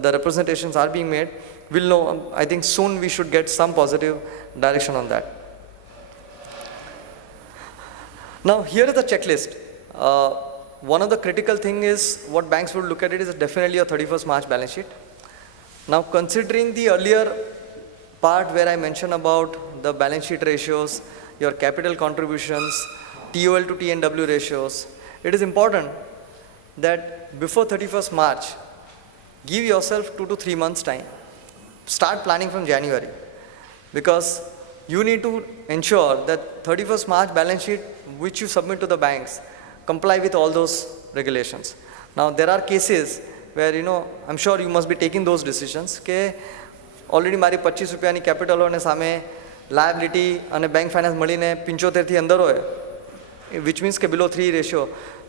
the representations are being made, we'll know. I think soon we should get some positive direction on that. Now here is the checklist. One of the critical thing is what banks would look at it is definitely a 31st March balance sheet. Now considering the earlier part where I mentioned about the balance sheet ratios, your capital contributions, TOL to TNW ratios, it is important that before 31st March, give yourself 2 to 3 months time. Start planning from January, because you need to ensure that 31st March balance sheet which you submit to the banks comply with all those regulations. Now there are cases where, I'm sure you must be taking those decisions કે already મારી 25 રૂપિયાની capital હોય અને સામે liability અને bank finance મળીને 75 થી અંદર હોય, which means કે below 3 ratio,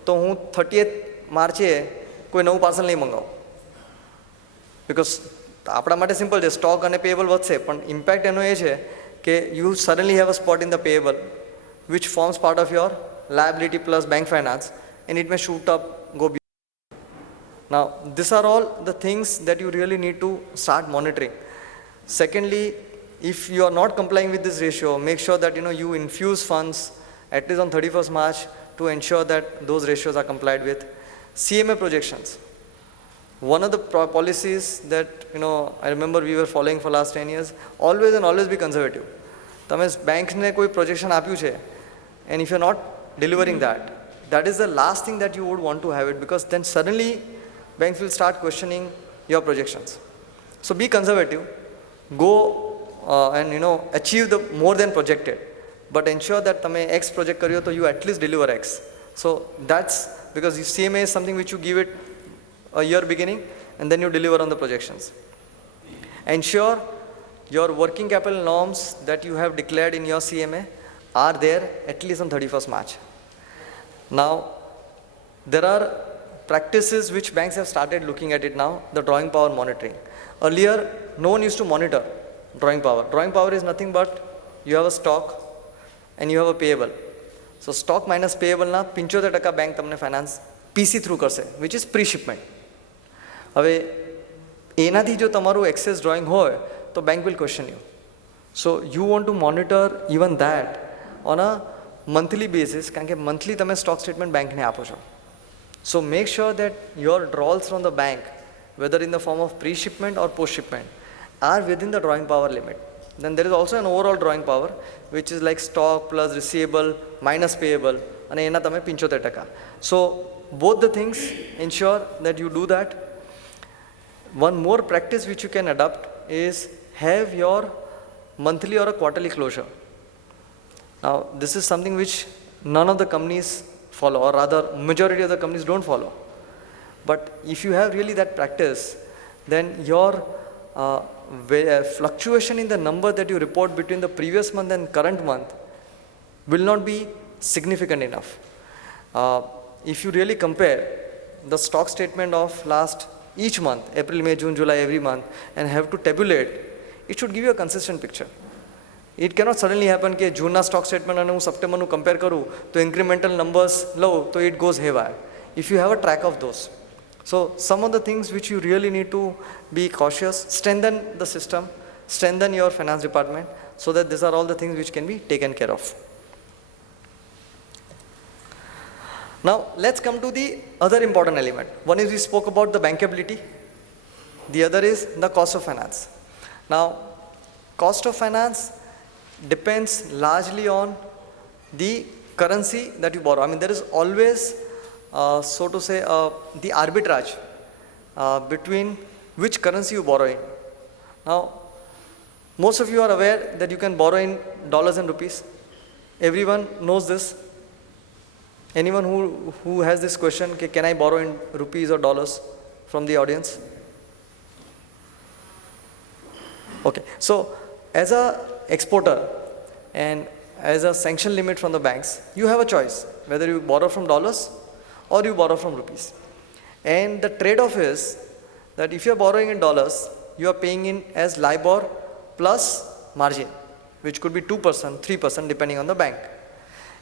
તો હું 30th માર્ચે કોઈ નવું પાર્સલ નહીં મંગાવું. Because આપણા માટે સિમ્પલ છે, સ્ટોક અને પેયેબલ વધશે, પણ ઇમ્પેક્ટ એનો એ છે કે you suddenly have a spot in the payable which forms part of your liability plus bank finance, and it may shoot up, go beyond. Now these are all the things that you really need to start monitoring. Secondly, if you are not complying with this ratio, make sure that you infuse funds at least on 31st March to ensure that those ratios are complied with. CMA projections. One of the policies that I remember we were following for last 10 years, always and always be conservative. તમે બેંકને કોઈ projection આપ્યું છે, and if you're not delivering that, that is the last thing that you would want to have it, because then suddenly banks will start questioning your projections. So be conservative, go and achieve the more than projected, but ensure that તમે X project કર્યો તો you at least deliver X. So that's because CMA is something which you give it a year beginning and then you deliver on the projections. Ensure your working capital norms that you have declared in your CMA are there at least on 31st March. Now, there are practices which banks have started looking at it now, the drawing power monitoring. Earlier, no one used to monitor drawing power. Drawing power is nothing but you have a stock and you have a payable. So stock minus payable na 75% bank તમને finance PC through કરશે, which is pre-shipment. હવે એનાથી જો તમારું excess drawing હોય તો bank will question you. So you want to monitor even that on a monthly basis, કારણ કે monthly તમે stock statement bank ને આપો છો. So make sure that your drawals from the bank, whether in the form of pre-shipment or post-shipment, are within the drawing power limit. Then there is also an overall drawing power which is like stock plus receivable minus payable, અને એના તમે 75%. So both the things, ensure that you do that. One more practice which you can adopt is have your monthly or a quarterly closure. Now this is something which none of the companies follow, or rather majority of the companies don't follow. But if you have really that practice, then your fluctuation in the number that you report between the previous month and current month will not be significant enough. If you really compare the stock statement of last each month, April, May, June, July, every month, and have to tabulate, it should give you a consistent picture. It cannot suddenly happen કે જૂનના stock statement અને હું સપ્ટેમ્બરનું compare કરું તો incremental numbers low, so it goes haywire. If you have a track of those. So some of the things which you really need to be cautious, strengthen the system, strengthen your finance department, so that these are all the things which can be taken care of. Now let's come to the other important element. One is we spoke about the bankability. The other is the cost of finance. Now cost of finance depends largely on the currency that you borrow. I mean, there is always, so to say, the arbitrage between which currency you borrow in. Now, most of you are aware that you can borrow in dollars and rupees. Everyone knows this. Anyone who has this question, can I borrow in rupees or dollars, from the audience? Okay, so as a exporter and as a sanction limit from the banks, you have a choice whether you borrow from dollars or you borrow from rupees. And the trade-off is that if you are borrowing in dollars, you are paying in as LIBOR plus margin, which could be 2%, 3% depending on the bank.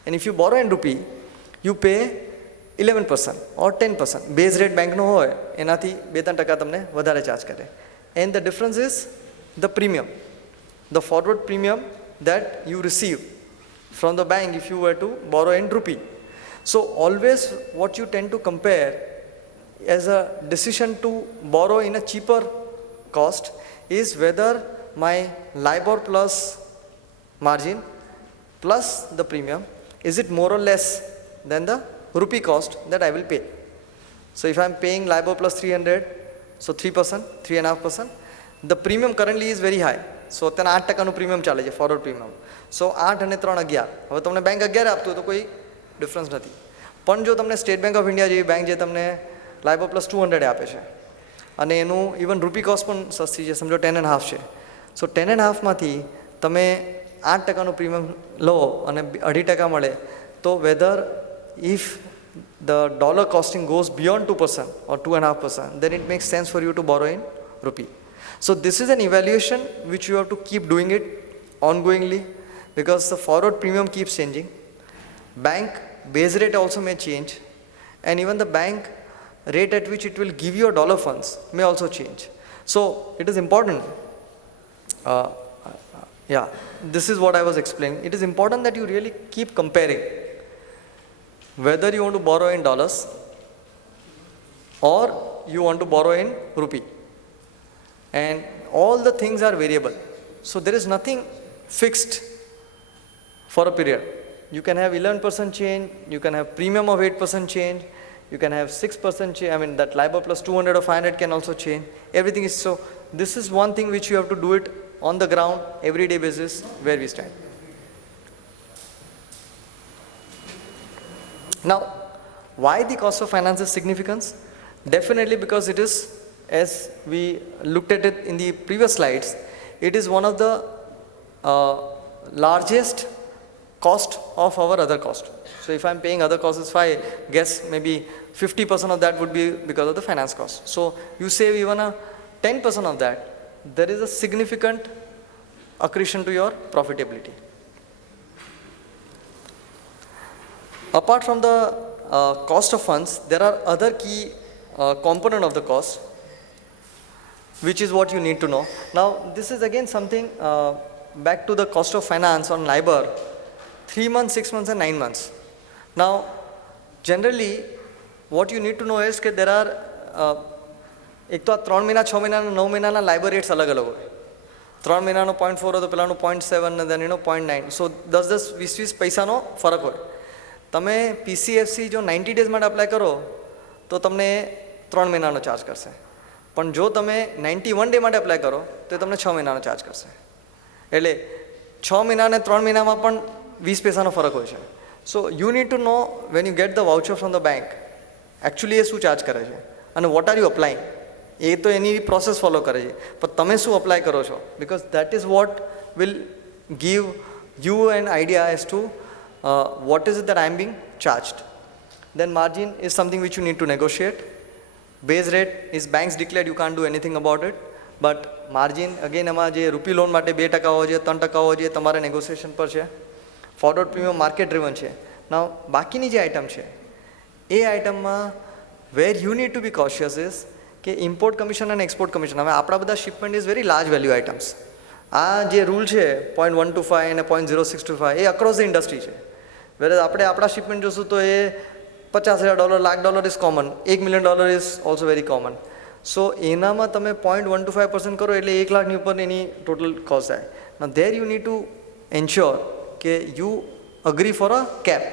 And if you borrow in rupee, you pay 11% or 10%. Base rate બેંકનો હોય એનાથી 2-3% તમને વધારે charge કરે. And the difference is the premium, the forward premium that you receive from the bank if you were to borrow in rupee. So always what you tend to compare as a decision to borrow in a cheaper cost is whether my LIBOR plus margin plus the premium, is it more or less than the rupee cost that I will pay. So if I am paying LIBOR plus 300, so 3%, 3.5%, the premium currently is very high. સો અત્યારે 8%નું premium ચાલે છે, forward premium. સો 8 અને 3 11. હવે તમને bank 11 આપતું હોય તો કોઈ ડિફરન્સ નથી. પણ જો તમને સ્ટેટ બેંક ઓફ ઇન્ડિયા જેવી બેંક જે તમને LIBOR પ્લસ 200 આપે છે અને એનું ઇવન રૂપી કોસ્ટ પણ સસ્તી છે, સમજો 10.5 છે. સો 10.5માંથી તમે 8%નું પ્રીમિયમ લો અને 2.5% મળે તો whether if the dollar costing goes beyond 2% or 2.5%, then it makes sense for you to borrow in rupee. So this is an evaluation which you have to keep doing it ongoingly because the forward premium keeps changing. Bank base rate also may change, and even the bank rate at which it will give you dollar funds may also change. So it is important. This is what I was explaining. It is important that you really keep comparing whether you want to borrow in dollars or you want to borrow in rupee. And all the things are variable. So there is nothing fixed for a period. You can have 11% change, you can have premium of 8% change, you can have 6% change, I mean that LIBOR plus 200 or 500 can also change. Everything is so, this is one thing which you have to do it on the ground, everyday basis where we stand. Now, why the cost of finance is significant? Definitely because it is, as we looked at it in the previous slides, it is one of the largest cost of our other cost. So if I'm paying other costs, I guess maybe 50% of that would be because of the finance cost. So you save even a 10% of that, there is a significant accretion to your profitability. Apart from the cost of funds, there are other key component of the cost, which is what you need to know. Now, this is again something back to the cost of finance on LIBOR, 3 months, 6 months and 9 months. Now, generally, what you need to know is that there are, એક તો 3 મહિના 6 મહિના 9 મહિનાના LIBOR rates અલગ અલગ હોય. 3 મહિનાનો 0.4 હોય તો પેલાનો 0.7 ને then 0.9. સો 10-20 પૈસાનો ફરક હોય. તમે PCFC જો 90 ડેઝ માટે અપ્લાય કરો તો તમને 3 મહિનાનો ચાર્જ કરશે. પણ જો તમે 91 ડે માટે અપ્લાય કરો તો તમને 6 મહિનાનો ચાર્જ કરશે. એટલે 6 મહિના અને 3 મહિનામાં પણ 20 પૈસાનો ફરક હોય છે. So you need to know when you get the voucher from the bank actually એ શું ચાર્જ કરે છે અને વોટ આર યુ અપ્લાઇંગ. એ તો એની પ્રોસેસ ફોલો કરે છે, પણ તમે શું અપ્લાય કરો છો, because that is what will give U an idea as two what is it that I am being charged. Then margin is something which you need to negotiate. Base rate is banks declared, you can't do anything about it. But margin again એમાં જે રૂપી loan માટે 2% હોવો જોઈએ, 3% હોવો જોઈએ, તમારે negotiation પર છે. ફોરવર્ડ પ્રીમિયમ માર્કેટ ડ્રિવન છે. નાઉ બાકીની જે આઇટમ છે એ આઇટમમાં where you need to be cautious is કે ઇમ્પોર્ટ કમિશન અને એક્સપોર્ટ કમિશન. હવે આપણા બધા shipment is very large value items. આ જે રૂલ છે 0.125 અને 0.0625 એ અક્રોસ ધ ઇન્ડસ્ટ્રી છે. વેર આપણે આપણા શિપમેન્ટ જોશું તો એ $50,000, $1,00,000 is common, $1 million is also very common. So એનામાં તમે 0.125% કરો એટલે 1 લાખની ઉપર એની ટોટલ કોસ્ટ થાય. ના there you need to ensure કે you agree for a cap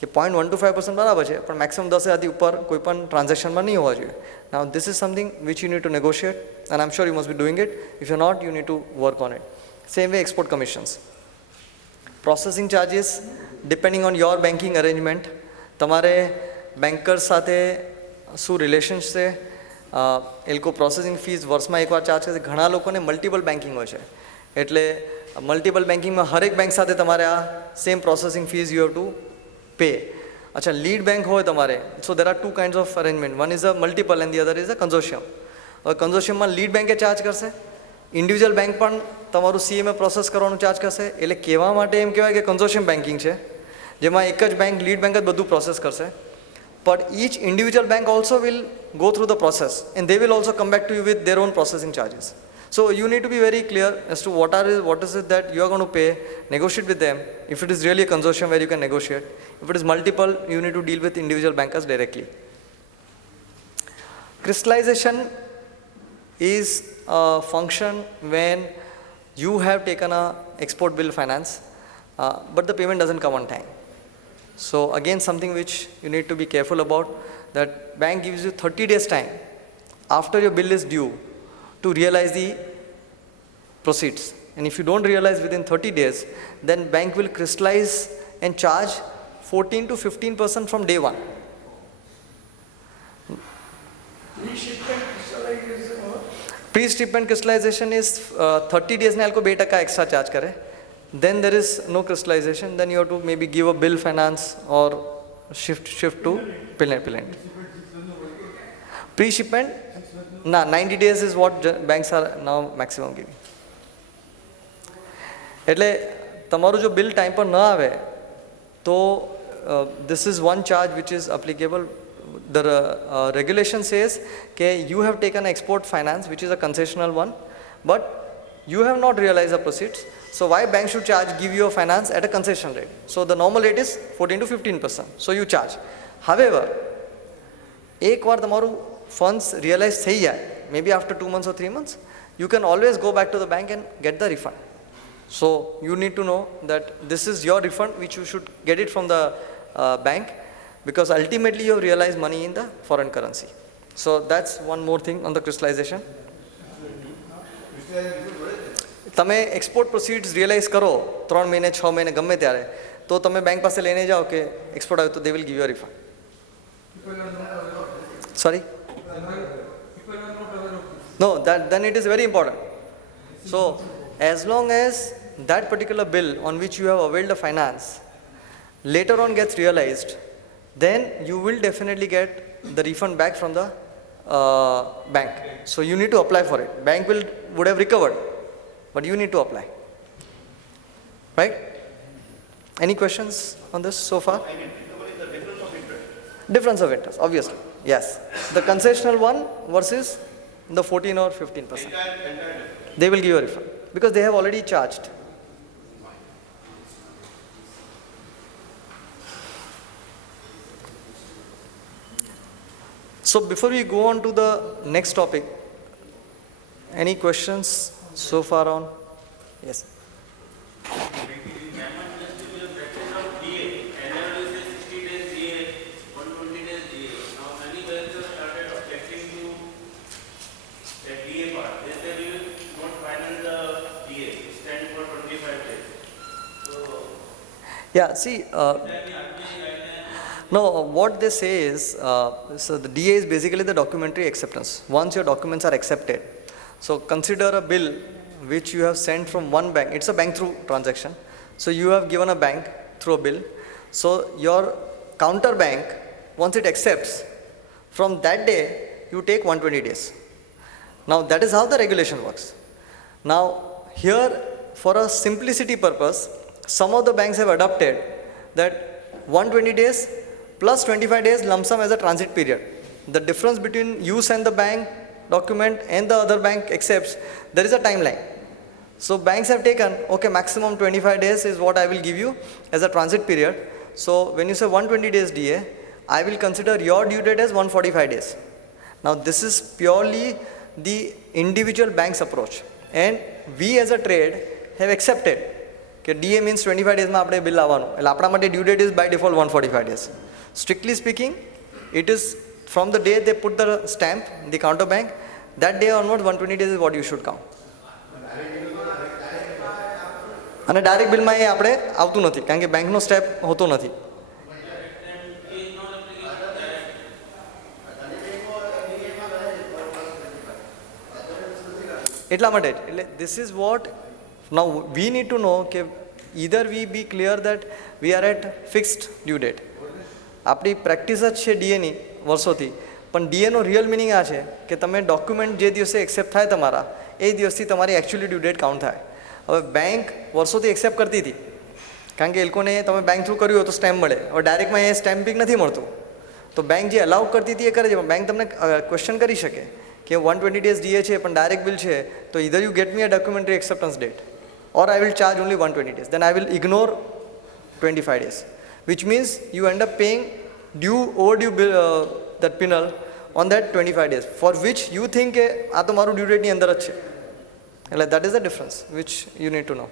કે 0.125% બરાબર છે, પણ મેક્સિમમ 10,000થી ઉપર કોઈ પણ ટ્રાન્ઝેક્શનમાં નહીં હોવા જોઈએ. Now this is something which you need to negotiate and I am sure you must be doing it. If you not, you need to work on it. Same way export commissions, processing charges depending on your banking arrangement. તમારે bankers સાથે શું relations છે, એ લોકો processing fees વર્ષમાં એકવાર charge કરશે. ઘણા લોકોને મલ્ટિપલ બેન્કિંગ હોય છે, એટલે મલ્ટિપલ બેન્કિંગમાં હરેક બેંક સાથે તમારે આ same processing fees you have to pay. અચ્છા, લીડ બેંક હોય તમારે, so there are 2 kinds of arrangement. One is a multiple and the other is a consortium. હવે કન્ઝોશિયમમાં લીડ બેંકે ચાર્જ કરશે, ઇન્ડિવિજ્યુઅલ બેંક પણ તમારું CMA પ્રોસેસ કરવાનું ચાર્જ કરશે. એટલે કહેવા માટે એમ કહેવાય કે કન્ઝોશિયમ બેન્કિંગ છે, જેમાં એક જ બેંક લીડ બેંક જ બધું પ્રોસેસ કરશે. but each individual bank also will go through the process and they will also come back to you with their own processing charges. So you need to be very clear as to what is it that you are going to pay, negotiate with them. If it is really a consortium where you can negotiate, if it is multiple, you need to deal with individual bankers directly. Crystallization is a function when you have taken a export bill finance, but the payment doesn't come on time. So again, something which you need to be careful about, that bank gives you 30 days time after your bill is due to realize the proceeds. And if you don't realize within 30 days, then bank will crystallize and charge 14 to 15% from day one. Pre-shipment crystallization is 30 days ne alko 2% extra charge kare. Then there is no crystallization. Then you have to maybe give a bill finance or shift to payment. Pre-shipment, 90 days is what banks are now maximum giving. એટલે તમારું જો bill time પર ન આવે તો this is one charge which is applicable. The regulation says that you have taken export finance, which is a concessional one, but you have not realized the proceeds. So why bank should give you a finance at a concession rate? So the normal rate is 14 to 15%. So you charge. However, एक बार तुम्हारू funds realize થઈ જાય, maybe after 2 months or 3 months, you can always go back to the bank and get the refund. So you need to know that this is your refund, which you should get it from the bank, because ultimately you have realized money in the foreign currency. So that's one more thing on the crystallization. તમે export પ્રોસીડ્સ realise કરો 3 મહિને 6 મહિને ગમે ત્યારે, તો તમે bank પાસે લઈને જાઓ કે એક્સપોર્ટ આવ્યું, તો they will give you a refund. Sorry? No, then it is very important. So as long as that particular bill on which you have availed the finance later on gets realized, then you will definitely get the refund back from the bank. So you need to apply for it. Bank would have recovered, but you need to apply. Right? Any questions on this so far? Difference of interest, obviously. Yes. The concessional one versus the 14 or 15%. They will give you a refund because they have already charged. So before we go on to the next topic, any questions so far on? Yes. Yeah, see, no, what they say is, so the DA is basically the documentary acceptance. Once your documents are accepted, so consider a bill which you have sent from one bank. It's a bank through transaction. So you have given a bank through a bill. So your counter bank, once it accepts, from that day, you take 120 days. Now that is how the regulation works. Now here, for a simplicity purpose, some of the banks have adopted that 120 days plus 25 days lump sum as a transit period. The difference between you send the bank document and the other bank accepts, there is a timeline. So banks have taken, okay, maximum 25 days is what I will give you as a transit period. So when you say 120 days DA, I will consider your due date as 145 days. Now this is purely the individual bank's approach, and we as a trade have accepted that DA means 25 days માં આપણે bill આવવાનું, એટલે આપણા માટે due date is by default 145 days. Strictly speaking, it is from the day they put the stamp, the counter bank, that day onwards 120 days is what you should count. અને direct બિલમાં એ આપણે આવતું નથી, કારણ કે બેંકનો સ્ટેપ હોતો નથી. એટલા માટે જ, એટલે this is what now we need to know, કે either we be clear that we are at fixed due date. આપણી પ્રેક્ટિસ જ છે ડીએની વર્ષોથી, પણ ડીએનો રિયલ મિનિંગ આ છે કે તમે ડોક્યુમેન્ટ જે દિવસે એક્સેપ્ટ થાય તમારા, એ દિવસથી તમારી એકચ્યુઅલી ડ્યુ ડેટ કાઉન્ટ થાય. હવે બેંક વર્ષોથી એક્સેપ્ટ કરતી હતી, કારણ કે એ લોકોને તમે બેંક થ્રુ કર્યું હોય તો સ્ટેમ્પ મળે. હવે ડાયરેક્ટમાં એ સ્ટેમ્પિંગ નથી મળતું. તો બેંક જે અલાઉ કરતી હતી એ કરે છે, પણ બેંક તમને ક્વેશ્ચન કરી શકે કે 120 days DA છે પણ ડાયરેક્ટ બિલ છે, તો either you get me a documentary acceptance date or I will charge only 120 days, then I will ignore 25 days, which means you end up paying overdue bill, that penal on that 25 days, for which you think કે આ તો મારું due ડેટની અંદર જ છે. એટલે that is the difference which you need to know.